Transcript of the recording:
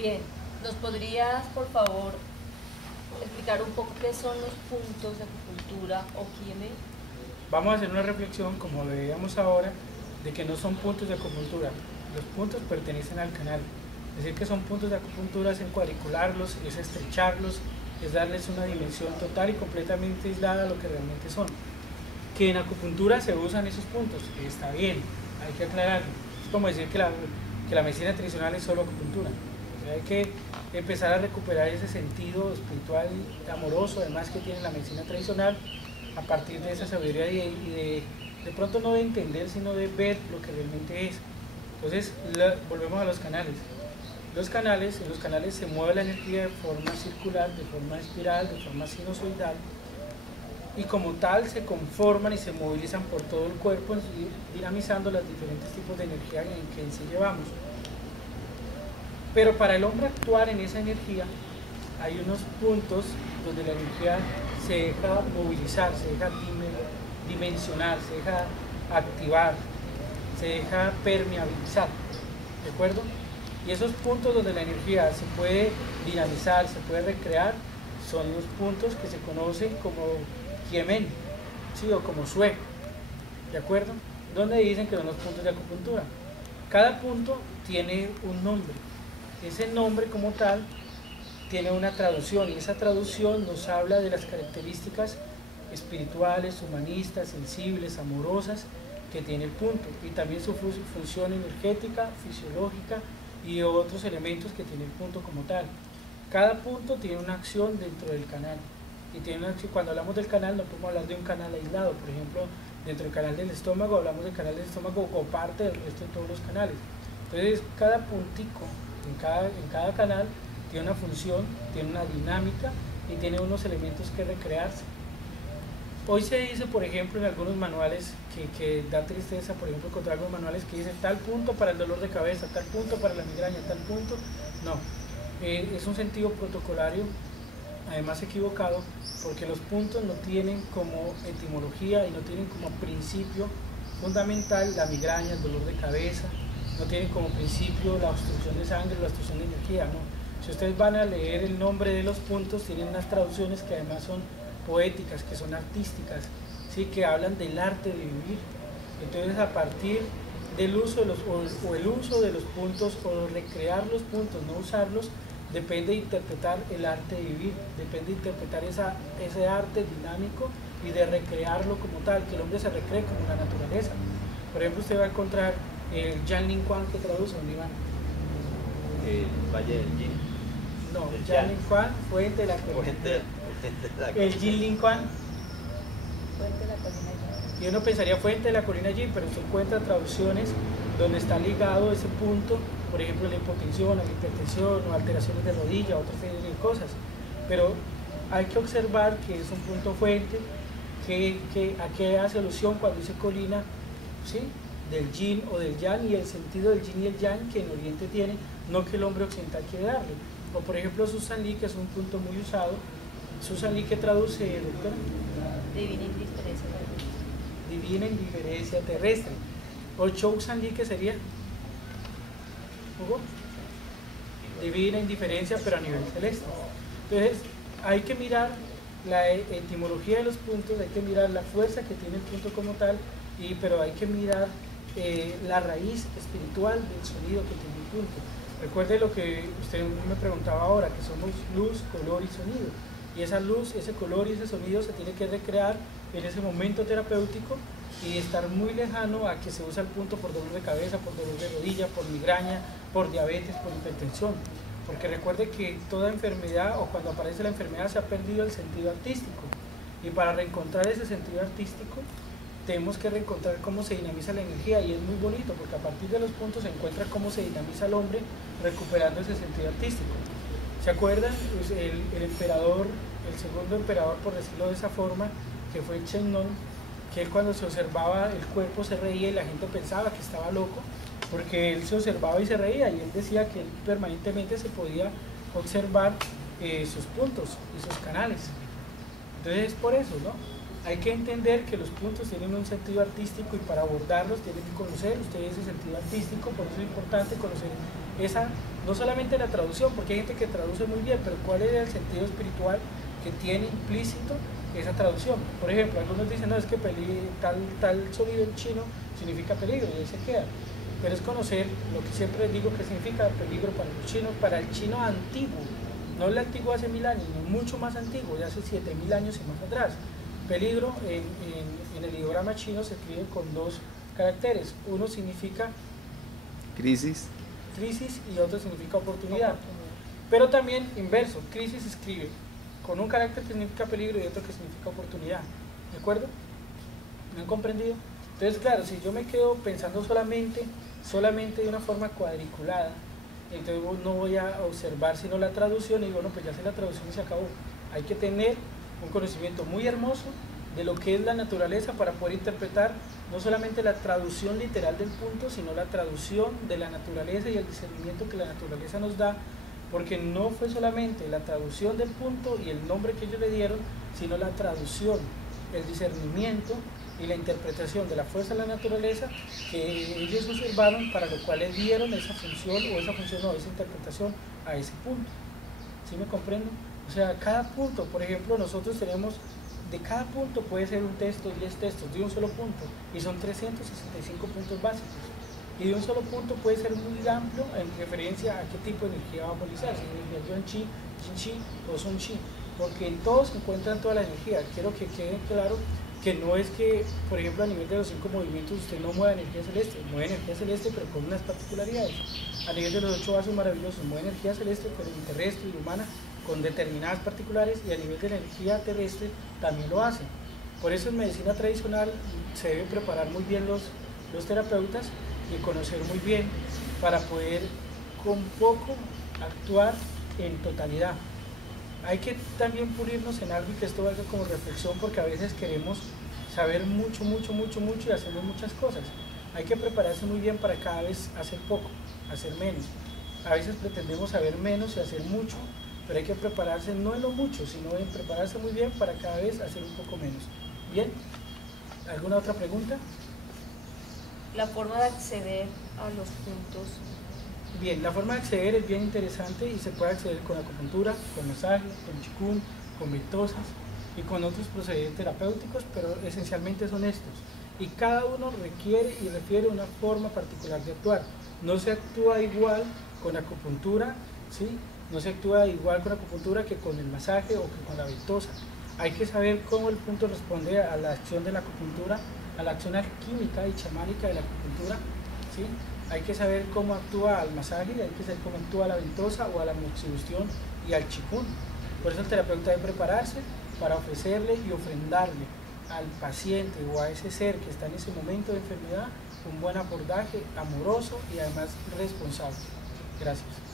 Bien, ¿nos podrías, por favor, explicar un poco qué son los puntos de acupuntura o QMA? Vamos a hacer una reflexión, como veíamos ahora, de que no son puntos de acupuntura. Los puntos pertenecen al canal. Decir que son puntos de acupuntura es encuadricularlos, es estrecharlos, es darles una dimensión total y completamente aislada a lo que realmente son. Que en acupuntura se usan esos puntos, está bien, hay que aclararlo. Es como decir que la medicina tradicional es solo acupuntura. Hay que empezar a recuperar ese sentido espiritual y amoroso, además que tiene la medicina tradicional, a partir de esa sabiduría y de pronto no de entender, sino de ver lo que realmente es. Entonces, volvemos a los canales. En los canales se mueve la energía de forma circular, de forma espiral, de forma sinusoidal, y como tal se conforman y se movilizan por todo el cuerpo, dinamizando los diferentes tipos de energía que sí llevamos. Pero para el hombre actuar en esa energía, hay unos puntos donde la energía se deja movilizar, se deja dimensionar, se deja activar, se deja permeabilizar, ¿de acuerdo? Y esos puntos donde la energía se puede dinamizar, se puede recrear, son los puntos que se conocen como Kiemen, ¿sí? O como Sue, ¿de acuerdo? Donde dicen que son los puntos de acupuntura. Cada punto tiene un nombre. Ese nombre como tal tiene una traducción, y esa traducción nos habla de las características espirituales, humanistas, sensibles, amorosas que tiene el punto, y también su función energética, fisiológica y otros elementos que tiene el punto como tal. Cada punto tiene una acción dentro del canal, y tiene una acción. Cuando hablamos del canal no podemos hablar de un canal aislado. Por ejemplo, dentro del canal del estómago hablamos del canal del estómago o parte del resto de todos los canales. Entonces cada puntico en cada canal tiene una función, tiene una dinámica y tiene unos elementos que recrearse. Hoy se dice, por ejemplo, en algunos manuales que da tristeza, por ejemplo, encontrar algunos manuales que dicen tal punto para el dolor de cabeza, tal punto para la migraña, tal punto. No, es un sentido protocolario, además equivocado, porque los puntos no tienen como etimología y no tienen como principio fundamental la migraña, el dolor de cabeza, no tienen como principio la obstrucción de sangre, la obstrucción de energía, no. Si ustedes van a leer el nombre de los puntos, tienen unas traducciones que además son poéticas, que son artísticas, ¿sí? Que hablan del arte de vivir. Entonces, a partir del uso de el uso de los puntos, o recrear los puntos, no usarlos, depende de interpretar el arte de vivir, depende de interpretar ese arte dinámico y de recrearlo como tal, que el hombre se recree como la naturaleza. Por ejemplo, usted va a encontrar el Jianlin Quan, que traduce, ¿dónde van? El Valle del Yin. No, Jianlin Quan, fuente de la colina. El Jianlin Quan. Fuente de la colina Yin. Y uno pensaría fuente de la colina Yin, pero se encuentra traducciones donde está ligado ese punto, por ejemplo, la hipotensión, la hipertensión o alteraciones de rodilla, otra serie de cosas. Pero hay que observar que es un punto fuente, a qué hace alusión cuando dice colina, ¿sí? Del yin o del yang, y el sentido del yin y el yang que en Oriente tiene, no que el hombre occidental quiere darle. O por ejemplo Susan Lee, que es un punto muy usado. Susan Lee, ¿qué traduce, doctora? Divina indiferencia terrestre. Divina indiferencia terrestre. O Chousan Lee, ¿qué sería? ¿Hugo? Divina indiferencia, pero a nivel celeste. Entonces, hay que mirar la etimología de los puntos, hay que mirar la fuerza que tiene el punto como tal, pero hay que mirar la raíz espiritual del sonido que tiene el punto. Recuerde lo que usted me preguntaba ahora, que somos luz, color y sonido. Y esa luz, ese color y ese sonido se tiene que recrear en ese momento terapéutico y estar muy lejano a que se usa el punto por dolor de cabeza, por dolor de rodilla, por migraña, por diabetes, por hipertensión. Porque recuerde que toda enfermedad, o cuando aparece la enfermedad, se ha perdido el sentido artístico. Y para reencontrar ese sentido artístico, tenemos que reencontrar cómo se dinamiza la energía, y es muy bonito porque a partir de los puntos se encuentra cómo se dinamiza el hombre recuperando ese sentido artístico. ¿Se acuerdan? Pues el emperador, el segundo emperador, por decirlo de esa forma, que fue Chen Nong, que él cuando se observaba el cuerpo se reía y la gente pensaba que estaba loco porque él se observaba y se reía, y él decía que él permanentemente se podía observar sus puntos y sus canales. Entonces es por eso, ¿no? Hay que entender que los puntos tienen un sentido artístico, y para abordarlos tienen que conocer ustedes ese sentido artístico. Por eso es importante conocer esa no solamente la traducción, porque hay gente que traduce muy bien, pero cuál es el sentido espiritual que tiene implícito esa traducción. Por ejemplo, algunos dicen, no, es que tal sonido en chino significa peligro, y ahí se queda. Pero es conocer lo que siempre digo que significa peligro para los chinos, para el chino antiguo, no el antiguo hace 1000 años, no mucho más antiguo, de hace 7000 años y más atrás. Peligro en el ideograma chino se escribe con 2 caracteres, uno significa Crisis. y otro significa oportunidad. Pero también inverso, crisis se escribe con un carácter que significa peligro y otro que significa oportunidad. ¿De acuerdo? ¿Me han comprendido? Entonces, claro, si yo me quedo pensando solamente de una forma cuadriculada, entonces no voy a observar sino la traducción y bueno, pues ya sé la traducción y se acabó. Hay que tener un conocimiento muy hermoso de lo que es la naturaleza para poder interpretar no solamente la traducción literal del punto, sino la traducción de la naturaleza y el discernimiento que la naturaleza nos da, porque no fue solamente la traducción del punto y el nombre que ellos le dieron, sino la traducción, el discernimiento y la interpretación de la fuerza de la naturaleza que ellos observaron, para lo cual le dieron esa función o esa interpretación a ese punto. ¿Sí me comprendo? O sea, cada punto, por ejemplo, nosotros tenemos, de cada punto puede ser un texto, 10 textos de un solo punto, y son 365 puntos básicos. Y de un solo punto puede ser muy amplio en referencia a qué tipo de energía va a movilizar, si es energía yuan chi, yin chi o sun chi, porque en todos se encuentran toda la energía. Quiero que quede claro que no es que, por ejemplo, a nivel de los 5 movimientos usted no mueve energía celeste, mueve energía celeste pero con unas particularidades. A nivel de los 8 vasos maravillosos mueve energía celeste pero terrestre y humana con determinadas particulares, y a nivel de la energía terrestre también lo hace. Por eso en medicina tradicional se deben preparar muy bien los terapeutas y conocer muy bien para poder con poco actuar en totalidad. Hay que también pulirnos en algo y que esto valga como reflexión, porque a veces queremos saber mucho y hacemos muchas cosas. Hay que prepararse muy bien para cada vez hacer poco, hacer menos. A veces pretendemos saber menos y hacer mucho, pero hay que prepararse no en lo mucho, sino en prepararse muy bien para cada vez hacer un poco menos. ¿Bien? ¿Alguna otra pregunta? La forma de acceder a los puntos. Bien, la forma de acceder es bien interesante y se puede acceder con acupuntura, con masaje, con chikun, con ventosas y con otros procedimientos terapéuticos, pero esencialmente son estos. Y cada uno requiere y refiere una forma particular de actuar. No se actúa igual con acupuntura, ¿sí? No se actúa igual con acupuntura que con el masaje o que con la ventosa. Hay que saber cómo el punto responde a la acción de la acupuntura, a la acción alquímica y chamánica de la acupuntura, ¿sí? Hay que saber cómo actúa al masaje, hay que saber cómo actúa a la ventosa o a la moxibustión y al chikun. Por eso el terapeuta debe prepararse para ofrecerle y ofrendarle al paciente o a ese ser que está en ese momento de enfermedad un buen abordaje amoroso y además responsable. Gracias.